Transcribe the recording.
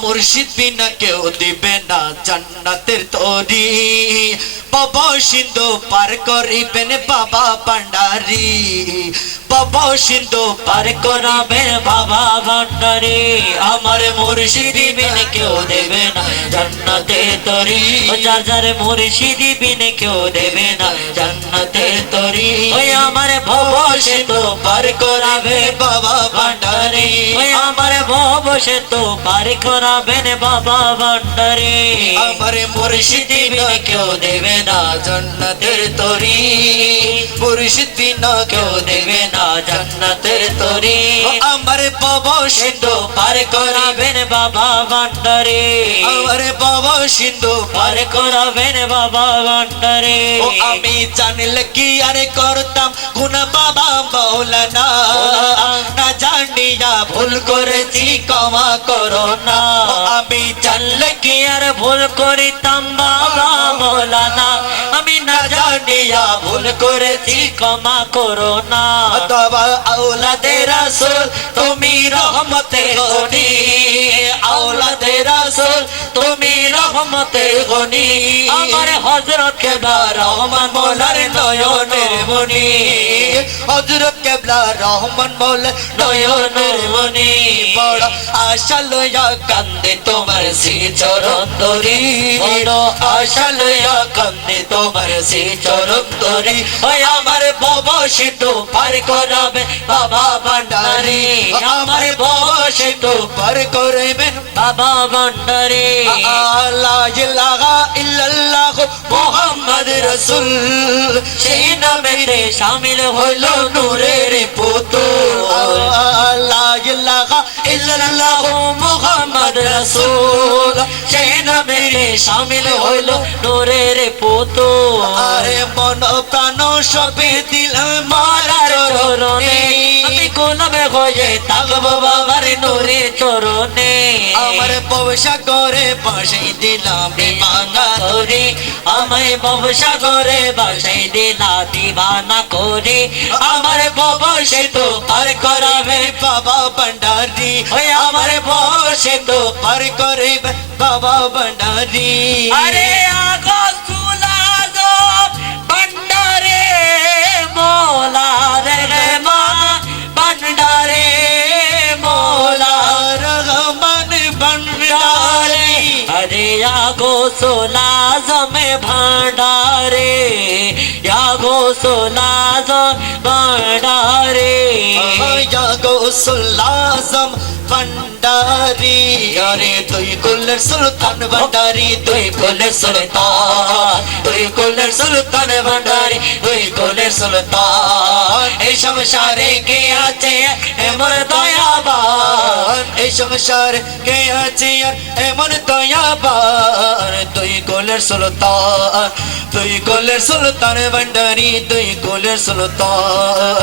মুর্শিদ বিনা কেউ দিবে না জান্নাতের তরি। বাবা সিন্ধু পার করিবেন বাবা ভান্ডারি। বাবা সিন্ধু পার করাবেন বাবা ভান্ডারি। আমার মুর্শিদ বিনা কেউ দেবে না জান্নাতের তরি। যার যার মুর্শিদ বিনা কেউ দেবে না জান্নাতের তরি। ওই আমার ভব সিন্ধু পার করাবে বাবা ভান্ডারি। ওই আমার ভব সিন্ধু পার করাবেন বাবা ভান্ডারি। আমার মুর্শিদ বিনা কেউ দেবে না জান্নাতের তরি। মুর্শিদ বিনা কেউ দেবে না জান্নাতের তরি। আমার ভব সিন্ধু পার করাবেন বাবা ভান্ডারি। আমার ভব সিন্ধু পার করাবেন বাবা ভান্ডারি। ও আমি জানলে কি আর করতাম গুনাহ বাবা মাওলানা। না জানিয়া ভুল করেছি ক্ষমা করো না। আমি জানলে কি আর ভুল করিতাম বাবা মাওলানা। আমি না জানিয়া ভুল করেছি ক্ষমা করো না। তবা আওলাদে রাসূল তুমি রহমতে গনি। আওলাদে রাসূল তুমি রহমতে গনি। আমার হযরত কেবলা রহমান মওলার নয়নের মনি। হযরত কেবলা রহমান মওলার নয়নের মনি। বড় আশা লইয়া কান্দে তোমার শ্রী চরণ ধরি। বড় আশা লইয়া কান্দে তোমার শ্রী চরণ ধরি। ওই আমার ভব সিন্ধু পার করাবে বাবা ভান্ডারি। আমার ভব সিন্ধু পার করাবেন বাবা ভান্ডারি। লা ইলাহা ইল্লাল্লাহ মুহাম্মদ রাসূল সেই নামেতে শামিল হইল নূরের পুতুল। লা ইলাহা ইল্লাল্লাহ মুহাম্মদ রাসূল সেই নামেতে শামিল হইল নূরের পুতুল। আরে মন প্রাণ সবে দিলাম মালার চরণে। আমি গোলামে হয়ে থাকবো বাবার নূরের চরণে। আমার ভবসাগরে বাসাই দিলাম দিবানা করে। আমায় ভবসাগরে বাসাই দিলা দিবানা করে। আমার ভব সিন্ধু পার করাবে বাবা ভান্ডারি। ওই আমার ভব সিন্ধু পার করিবে বাবা ভান্ডারি। আরে আগো সুলাজম ভান্ডারে মোলা রে রহমান ভান্ডারে মোলা রহমান ভান্ডারে। আরে আগো সুলাজম ভান্ডারে। আগো সুলাজম ভান্ডারে। আগো সুলাজম ভান্ডারি। আরে তুই কুলের সুলতান ভান্ডারি। তুই কুলের সুলতান। তুই কুলের সুলতান ভান্ডারি। তুই কুলের সুলতান। এই সংসারে কে আছে এমন দয়াবান। এই সংসারে কে আছে এমন দয়াবান। তুই কুলের সুলতান। তুই কুলের সুলতান ভান্ডারি। তুই কুলের সুলতান।